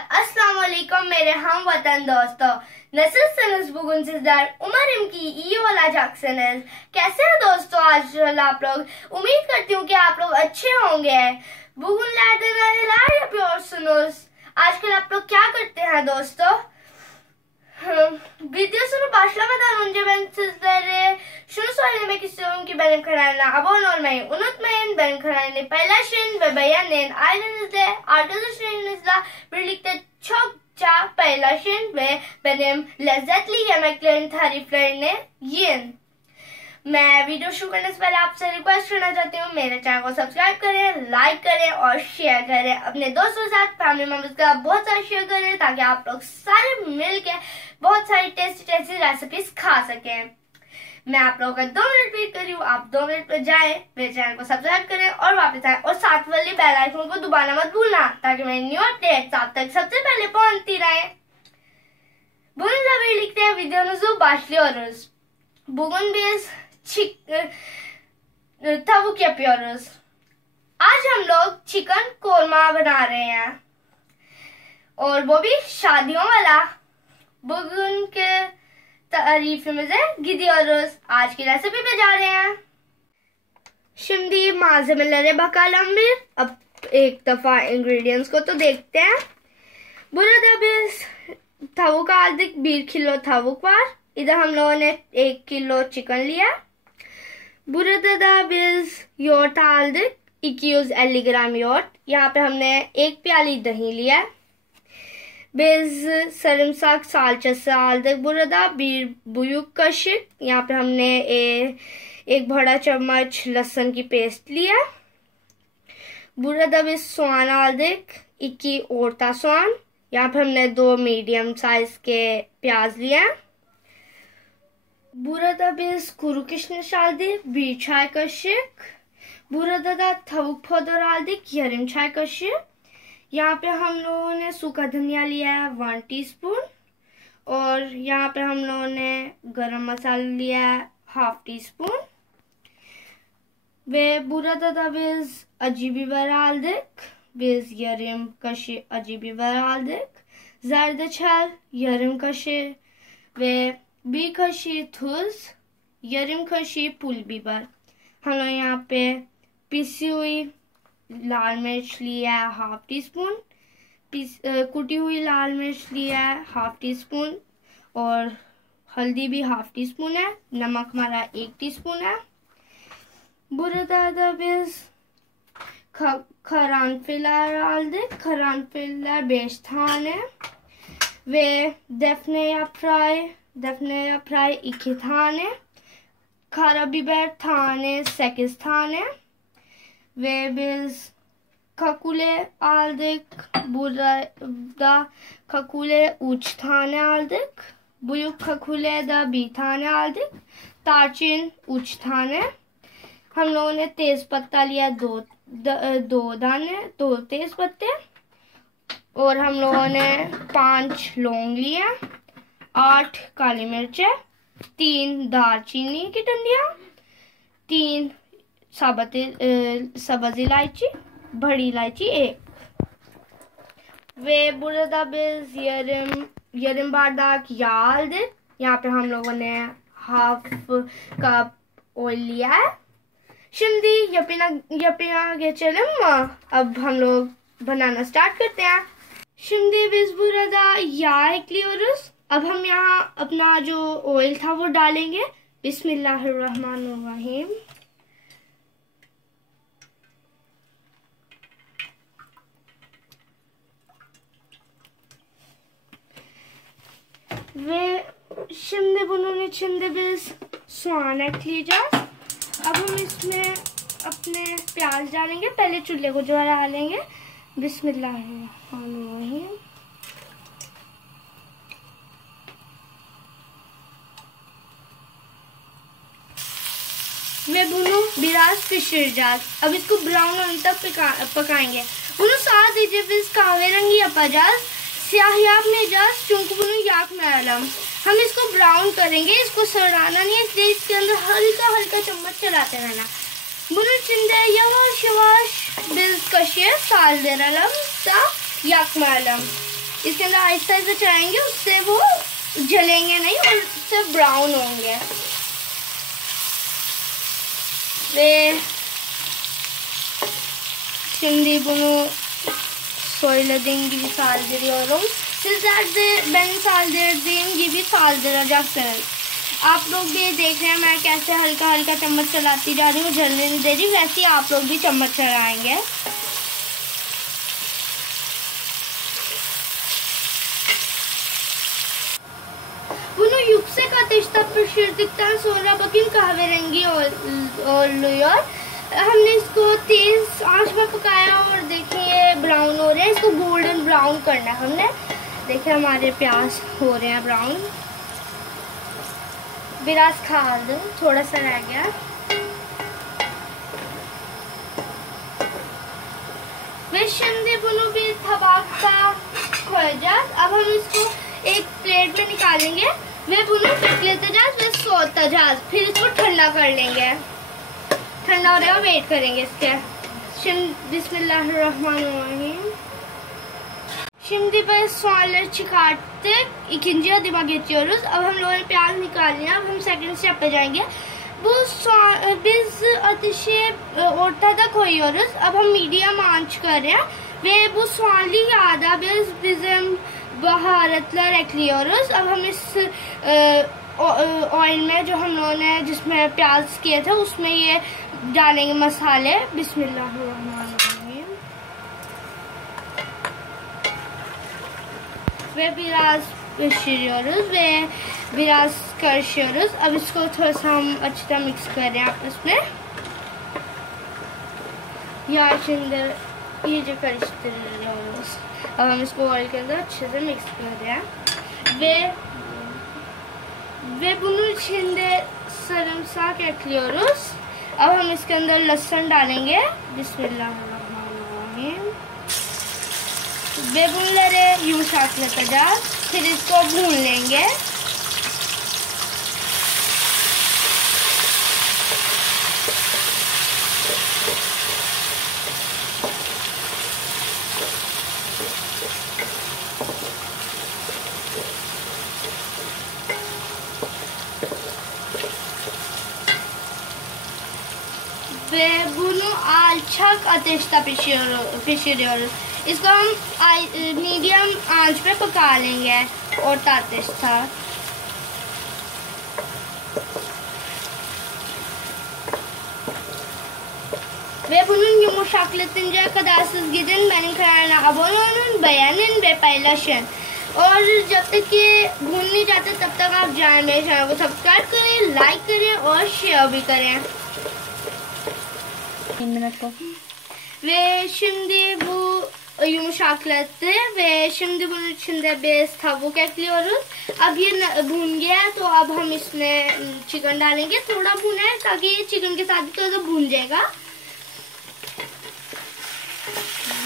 अस्सलाम वालेकुम मेरे हम वतन दोस्तों। नसर बुगुन सिजदार उमर इमकी ई वाला जैक्सन। कैसे हैं दोस्तों आज आप लोग? उम्मीद करती हूँ कि आप लोग अच्छे होंगे। बुगुन प्योर सुनोस। आजकल आप लोग क्या करते हैं दोस्तों? Videosunu başlamadan önce ben sizlere şunu söylemek istiyorum ki benim kanalıma abone olmayı unutmayın. Benim kanalımı paylaşın ve beğenin. Ailenizle, arkadaşlarınızla birlikte çokça paylaşın ve benim lezzetli yemeklerin tariflerini yiyin. मैं video शुरू करने से पहले आपसे request करना चाहती हूँ, मेरे चैनल को सब्सक्राइब करें, लाइक करें और शेयर करें। अपने दोस्तों के साथ, फैमिली मेंबर्स का बहुत सारा शेयर करें ताकि आप लोग सारे मिलके बहुत सारी टेस्टी रेसिपीज खा सकें। मैं आप लोगों का 2 मिनट वेट कर रही हूँ। आप 2 मिनट में जाएं, मेरे चैनल को सब्सक्राइब करें और वापस आए और साथ वाली बेल आइकन को दबाना मत भूलना ताकि मेरी न्यू अपडेट्स आप तक सबसे पहले पहुंचती रहे। Bununla birlikte videomuzu başlıyoruz. Bugün biz तवुक yapıyoruz। आज हम लोग चिकन कोरमा बना रहे हैं और वो भी शादियों वाला। bugün के tarifimize gidiyoruz. आज की रेसिपी पे जा रहे हैं। Şimdi malzemelere bakalım bir. अब एक दफा ingredients को तो देखते हैं। Burada biz tavuk aldık. 1 kilo tavuk var. इधर हम लोगों ने 1 किलो चिकन लिया। Burada da biz yoğurt aldık, 250 gram yoğurt. यहाँ पे हमने 1 प्याली दही लिया। biz sarımsak salçası aldık। Burada 1 büyük kaşık, यहाँ पे हमने 1 बड़ा चम्मच लहसुन की पेस्ट लिया। Burada biz soğan aldık, 2 orta soğan। यहाँ पे हमने 2 मीडियम साइज के प्याज लिया। Burada biz kuru kişniş aldık, 1 çay kaşık। Burada da tavuk powder aldık, yarım çay kaşık। यहाँ पे हम लोगों ने सूखा धनिया लिया है 1 टीस्पून और यहाँ पे हम लोगों ने गरम मसाला लिया है 1/2 teaspoon. ve burada da biz acı biber aldık. Biz yarım kaşık acı biber aldık. Zerdeçal yarım kaşık ve 1 kaşık tuz, yarım kaşık pul biber। हम लोग यहाँ पे पिसी हुई लाल मिर्च लिया है 1/2 टीस्पून, कुटी हुई लाल मिर्च लिया है 1/2 टीस्पून और हल्दी भी 1/2 टीस्पून है। नमक हमारा 1 टीस्पून है। Burada da biz karanfiller aldık. Karanfiller 5 tane ve defne yaprağı 2 tane. Karabiber tane 8 tane ve biz kakule aldık. Burada kakule 3 tane aldık. Büyük kakule da 1 tane aldık. Tarçın 3 tane। हम लोगों ने तेज पत्ता लिया 2 दाने, 2 तेज पत्ते और हम लोगों ने 5 लौंग लिया, 8 काली मिर्चें, 3 दालचीनी की डंडियां, 3 सब्ज इलायची, बड़ी इलायची 1 ve burada biz yarım bardak yağ aldık। यहाँ पे हम लोगों ने 1/2 कप ऑयल लिया है। Şimdi yapıya geçelim mi? अब हम लोग बनाना स्टार्ट करते हैं। Şimdi biz burada yağ ekliyoruz। अब हम यहाँ अपना जो ऑयल था वो डालेंगे। बिस्मिल्लाहिर्रहमानिर्रहीम। Ve şimdi bunun içinde biz soğan ekleyeceğiz। अब हम इसमें अपने प्याज डालेंगे। पहले चूल्हे को जला लेंगे। बिस्मिल्लाहिर्रहमानिर्रहीम। ve bunu biraz pişireceğiz. अब इसको ब्राउन होने तक pakaएंगे. Bunu sadece biz kahverengi yapacağız. Siyah yapmayacağız çünkü bunu yakmayalım. हम इसको ब्राउन करेंगे, इसको सड़ाना नहीं है, इसलिए इसके अंदर हल्का हल्का चम्मच चलाते रहना। Bunun içinde yavaş yavaş biz kaşığı saldıralım da yakmayalım। इसके अंदर आहिस्ता आहिस्ता चलाएंगे, उससे वो जलेंगे नहीं और उससे ब्राउन होंगे। वे şimdi bunu söylediğim gibi saldırıyorum. Sizler de ben saldırdığım gibi saldıracaksınız. आप लोग भी देख रहे हैं मैं कैसे हल्का हल्का चम्मच चलाती जा रही हूँ, जलने नहीं दे रही, वैसे ही आप लोग भी चम्मच चलाएंगे। Bunu yüksek ateşte pişirdikten sonra bakın kahverengi oluyor। हमने इसको तेज आंच में पकाया और देखिए ब्राउन हो रहे हैं, इसको गोल्डन ब्राउन करना है हमने। देखिए हमारे प्याज हो रहे हैं ब्राउन। Biraz kaldı, थोड़ा सा रह गया। Ve şimdi bunu bir tabakta koyacağız। अब हम इसको एक प्लेट में निकालेंगे वे bunu bekleteceğiz ve soğutacağız। फिर इसको ठंडा कर लेंगे। ठंडा हो रहेगा, वेट करेंगे इसके। Şimdi Bismillahirrahmanirrahim। Şimdi biz soğanları çıkarttık, ikinci adıma geçiyoruz। अब हम लोगों ने प्याज निकाल लिया, अब हम सेकंड स्टेप पे जाएंगे। Bu soğan biz ateşi ortada koyuyoruz। अब हम मीडियम आंच कर रहे हैं ve bu soğanlı yağda biz bizim baharatlar ekliyoruz। अब हम इस ऑयल में जो हम लोगों ने जिसमें प्याज किए थे उसमें ये डालेंगे मसाले। बिस्मिल्लाहिर्रहमानिर्रहीम। ve biraz pişiriyoruz ve biraz karışıyoruz। अब इसको थोड़ा सा हम अच्छी तरह मिक्स कर रहे हैं आपस में। यार şimdi iyice karıştırıyoruz। अब हम इसको ऑयल के अंदर अच्छे से मिक्स कर रहे हैं ve bunun içinde sarımsak ekliyoruz। अब हम इसके अंदर लहसुन डालेंगे। बिस्मिल्लाहिर्रहमानिर्रहीम। ve bunları yumuşatacağız। फिर इसको भून लेंगे। ve bunu alçak ateşte pişiriyoruz। इसको हम मीडियम आंच पे पका लेंगे orta ateşte। ve bunun yumuşaklatınca kadar siz gidin benim kanalıma abone olun, beğenin ve paylaşın। और जब तक ये भून नहीं जाते तब तक आप जाएं मेरे चैनल को सब्सक्राइब करें, लाइक करें और शेयर भी करें। ve şimdi bu yumuşaklattı ve şimdi bunun içinde biz tavuk ekliyoruz। अब ये भून गया तो अब हम इसमें चिकन डालेंगे। थोड़ा भुना है ताकि ये चिकन के साथ थोड़ा सा भून जाएगा।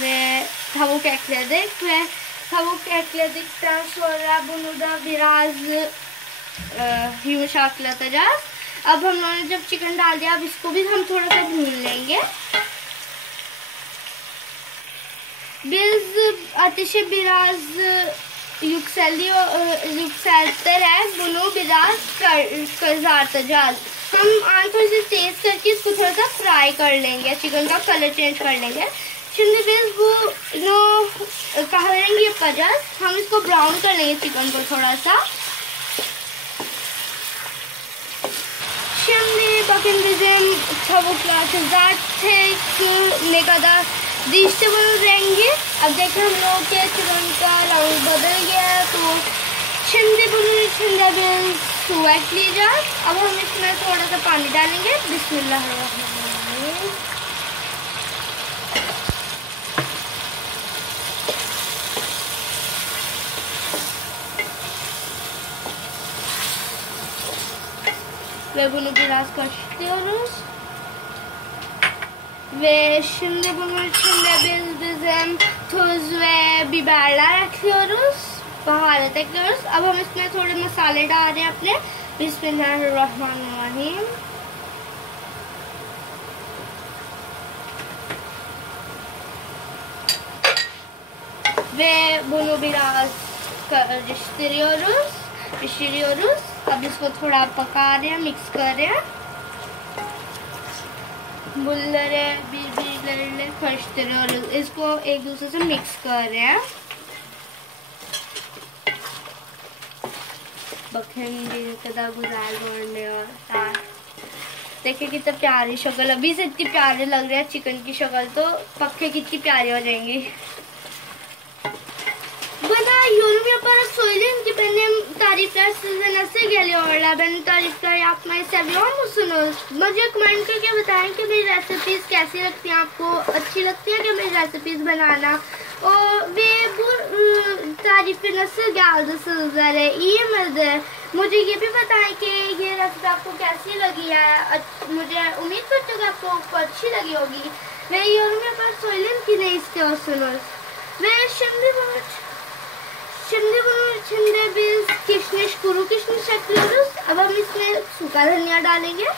ve tavuk ekledik ve tavuk ekledikten sonra bunu da biraz yumuşaklatacağız। अब हम लोगों ने जब चिकन डाल दिया अब इसको भी हम थोड़ा सा भून लेंगे। biz ateşi biraz yükselterek bunu biraz kızartacağız। हम आंच से तेज करके इसको थोड़ा सा फ्राई कर लेंगे, चिकन का कलर चेंज कर लेंगे। şimdi biz bunu kahverengi yapacağız। हम इसको ब्राउन कर लेंगे चिकन को थोड़ा सा। şimdi bakın bizim tavuklar kızarttık ne kadar değişti bunun rengi। अब देखिए हम लोग के चिकन का रंग बदल गया है। तो şimdi bunun içinde biz su ekleyeceğiz। अब हम इसमें थोड़ा सा पानी डालेंगे। बिस्मिल्लाहिर्रहमानिर्रहीम। ve bunu biraz karıştırıyoruz. Ve şimdi bunun içinde biz bizim tuz ve biberler ekliyoruz. Baharat ekliyoruz. अब हम इसमें थोड़े मसाले डाल रहे हैं अपने। बिस्मिल्लाहिर्रहमानिर्रहीम। ve bunu biraz karıştırıyoruz, pişiriyoruz. अब इसको थोड़ा पका रहे हैं, मिक्स कर रहे हैं. Bunları birbirleriyle karıştırıyoruz. इसको एक दूसरे से मिक्स कर रहे हैं. bakın bir kadar güzel görünüyor. देखिए कितना प्यारी शक्ल, अभी से इतनी प्यारी लग रही है चिकन की शक्ल, तो पक्के कितनी प्यारी हो जाएंगी. Bana yorum yaparak söyleyin ki benim tarifler size nasıl geliyorlar? Benim tarifler yapmayı seviyor musunuz? मुझे कमेंट करके बताएं कि मेरी रेसिपीज कैसी लगती हैं आपको, अच्छी लगती है क्या मेरी रेसिपीज बनाना? Ve bu tarifi nasıl geldi sizlere? İyi midir? मुझे ये भी बताएं कि ये रेसिपी आपको कैसी लगी है. मुझे उम्मीद करती हूँ कि आपको अच्छी लगी होगी. Ve yorum yaparak söyleyin ki ne istiyorsunuz. Ve şimdi bunun içinde biz kişniş, kuru kişniş ekliyoruz. अब हम इसमें सूखा धनिया डालेंगे.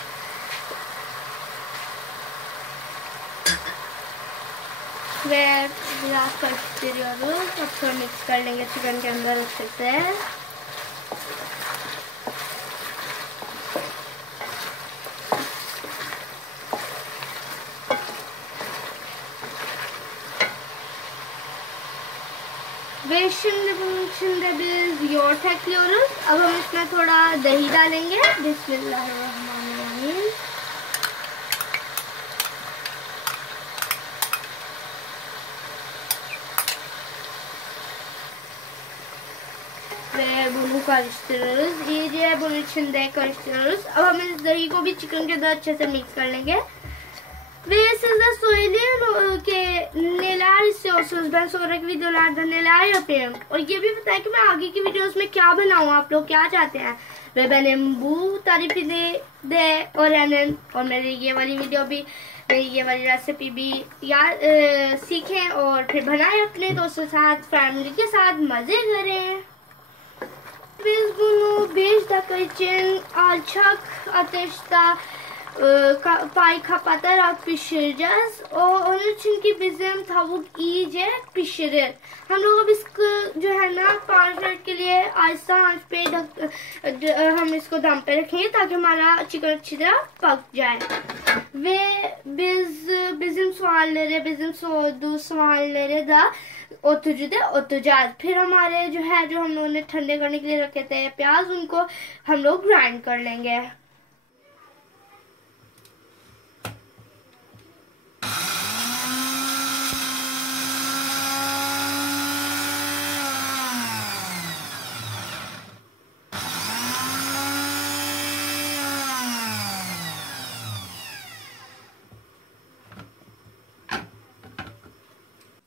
वे biraz karıştırıyoruz. अब थोड़ा मिक्स कर लेंगे चिकन के अंदर अच्छे से. Ve şimdi bunun içinde biz yoğurt ekliyoruz. अब हम इसमें थोड़ा दही डालेंगे. बिस्मिल्लाहिर्रहमानिर्रहीम. Ve bunu karıştırıyoruz. İyice bunun içinde karıştırıyoruz. अब हम इस दही को भी चिकन के अंदर अच्छे से मिक्स कर लेंगे. Ve siz de söyleyin ki neler istiyorsunuz, ben sonraki videolarda neler yapayım. और ये भी बताएं कि मैं आगे की वीडियोस में क्या बनाऊँ, आप लोग क्या चाहते हैं. Ve benim bu tarifi de öğrenin और मेरी ये वाली वीडियो भी, मेरी ये वाली रेसिपी भी सीखें और फिर बनाएं अपने दोस्तों के साथ, फैमिली के साथ मजे करें. Biz bunu 5 dakika için alçak ateşte pay kapatarak pişireceğiz. Onun için ki bizim tavuk iyice pişirir. हम लोग अब इसको जो है ना 5 मिनट के लिए आहिस्ता आंच पे हम इसको दम पे रखेंगे ताकि हमारा चिकन अच्छी तरह पक जाए. Ve bizim soğanları, bizim soğuduğu soğanları da ओतुजुदे ओतुजाज. फिर हमारे जो है, जो हम लोगों ने ठंडे करने के लिए रखे थे प्याज, उनको हम लोग ग्राइंड कर लेंगे.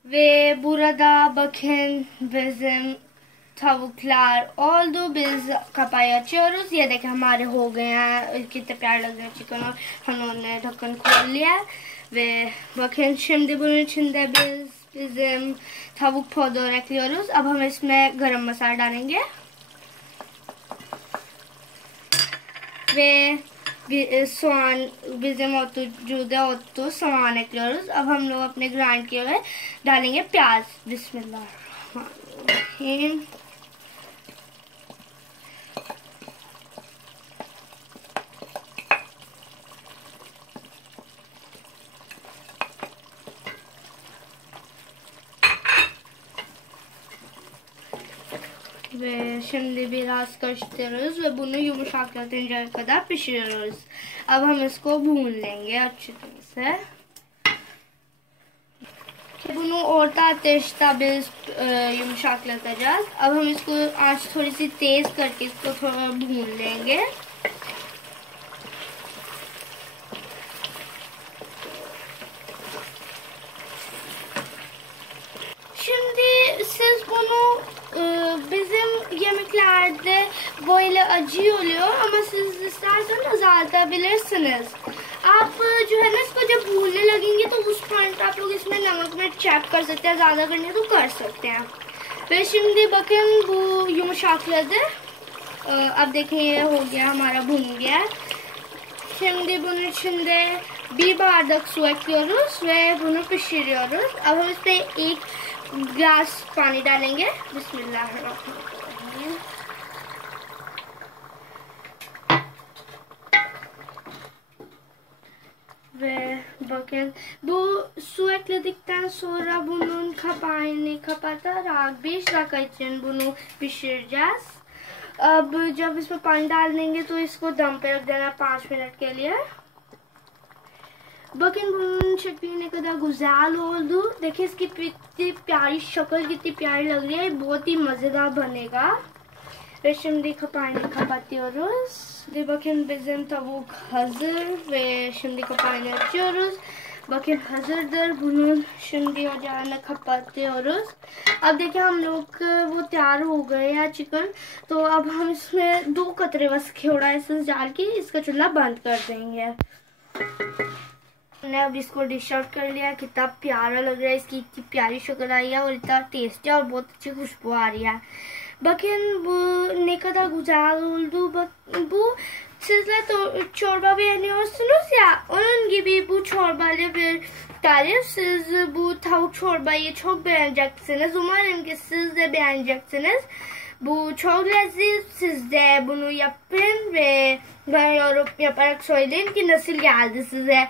Ve burada bakın bizim tavuklar oldu. Biz kapağı açıyoruz. ये देखिए हमारे हो गए हैं. कितने प्यारे लग रहे हैं चिकन और हमने ढक्कन खोल लिया. Ve bakın şimdi bunun içinde bizim tavuk powder ekliyoruz. अब हम इसमें गरम मसाला डालेंगे. Ve soğan, bizim otu soğan ekliyoruz. अब हम लोग अपने ग्राइंड किए हुए डालेंगे प्याज. बिस्मिल्लाहिर्रहमानिर्रहीम. Ve şimdi biraz karıştırıyoruz ve bunu yumuşaklatınca kadar pişiriyoruz. अब हम इसको भून लेंगे अच्छी तरह से. bunu orta ateşte biz yumuşaklatacağız. अब हम इसको आंच थोड़ी सी तेज करके इसको थोड़ा भून लेंगे. Şimdi siz bunu bizim yemeklerde böyle acı oluyor ama siz isterseniz azaltabilirsiniz. आप जो है ना इसको जब भूनने लगेंगे तो उस पॉइंट आप लोग इसमें नमक में चेक कर सकते हैं, ज़्यादा करना है तो कर सकते हैं. Ve şimdi bakın bu yumuşakladı. अब देखें ये हो गया, हमारा भून गया. Şimdi bunun içinde bir bardak su ekliyoruz ve bunu pişiriyoruz. अब हम इसमें 1 ग्लास पानी डालेंगे। बिस्मिल्लाहिर्रहमानिर्रहीम। Ve bakın bu su ekledikten sonra bunun kapağını kapatarak 5 dakika için bunu pişireceğiz। अब जब इसमें पानी डाल देंगे तो इसको दम पे रख देना 5 मिनट के लिए। Bakın bunun şekli ne kadar güzel oldu। देखिए इसकी कितनी प्यारी शक्ल, कितनी प्यारी लग रही है। बहुत ही मजेदार बनेगा। Ve şimdi kapağını kapatıyoruz. Bakın bizim tavuk hazır ve şimdi kapağını açıyoruz। Bakın hazırdır। Bunun şimdi ocağını kapatıyoruz। अब देखिए हम लोग वो तैयार हो गए हैं चिकन। तो अब हम इसमें 2 कतरे बस केवड़ा एसेंस डाल के इसका चूल्हा बंद कर देंगे। हमने अब इसको डिश आउट कर लिया। कितना प्यारा लग रहा है, इसकी इतनी प्यारी शक्ल आई है और इतना टेस्टी और बहुत अच्छी खुशबू आ रही है। Bakın bu ne kadar güzel oldu. Bak, bu sizler çorba beğeniyorsunuz ya, onun gibi bu çorbayla bir tarif. Siz bu tavuk çorbayı çok beğeneceksiniz. Umarım ki siz de beğeneceksiniz. Bu çok lezzetli. Siz de bunu yapın ve ben yorum yaparak söyleyin ki nasıl geldi size.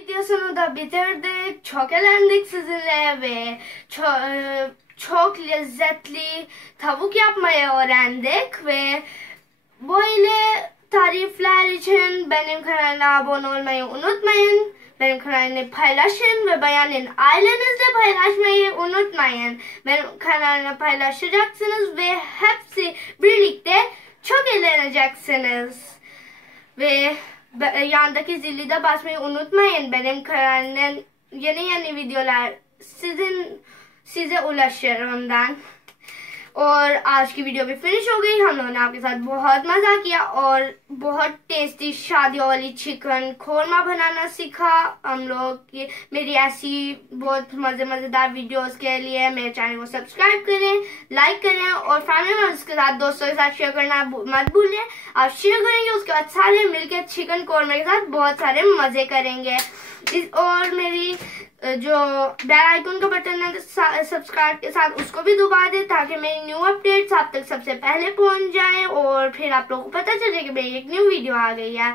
Videosunu da bitirdik. Çok eğlendik sizinle ve çok lezzetli tavuk yapmayı öğrendik ve böyle tarifler için benim kanalıma abone olmayı unutmayın. Benim kanalımı paylaşın ve beğenin. Ailenizle paylaşmayı unutmayın. Benim kanalımı paylaşacaksınız ve hepsi birlikte çok eğleneceksiniz. Ve yandaki zili de basmayı unutmayın. Benim kanalımın yeni videolar size उलझर Ramzan. और आज की video भी finish हो गई। हम लोगों ने आपके साथ बहुत मजा किया और बहुत टेस्टी शादियों वाली चिकन खोरमा बनाना सीखा हम लोग। मेरी ऐसी बहुत मजेदार वीडियोस के लिए मेरे चैनल को सब्सक्राइब करें, लाइक करें और फैमिली मेंबर्स के साथ, दोस्तों के साथ शेयर करना मत भूलें। आप शेयर करेंगे उसके बाद सारे मिलकर चिकन कोरमा के साथ बहुत सारे मजे करेंगे। और मेरी जो बेल आइकन का बटन है सब्सक्राइब के साथ, उसको भी दबा दे ताकि मेरी न्यू अपडेट्स आप तक सबसे पहले पहुंच जाए और फिर आप लोगों को पता चले कि मेरी एक न्यू वीडियो आ गई है।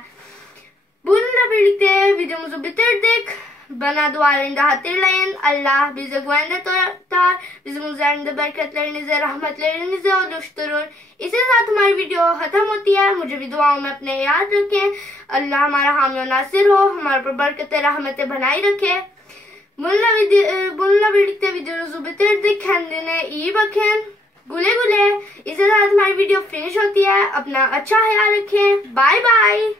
Bununla birlikte videomuzu bitirdik. Bana dualarında hatırlayın. Allah bize güvende tutar. Bizim üzerinde bereketlerinizi, rahmetlerinizi oluşturur. इसी साथ हमारी वीडियो खत्म होती है। मुझे भी दुआओं में अपने याद रखें। अल्लाह हमारा हामी और नासिर हो, हमारे पर बरकत रहमतें बनाई रखे। Bununla birlikte videomuzu bitirdik. Kendine iyi bakın. Güle güle. इसी साथ हमारी वीडियो फिनिश होती है। अपना अच्छा ख्याल रखें। Bye bye.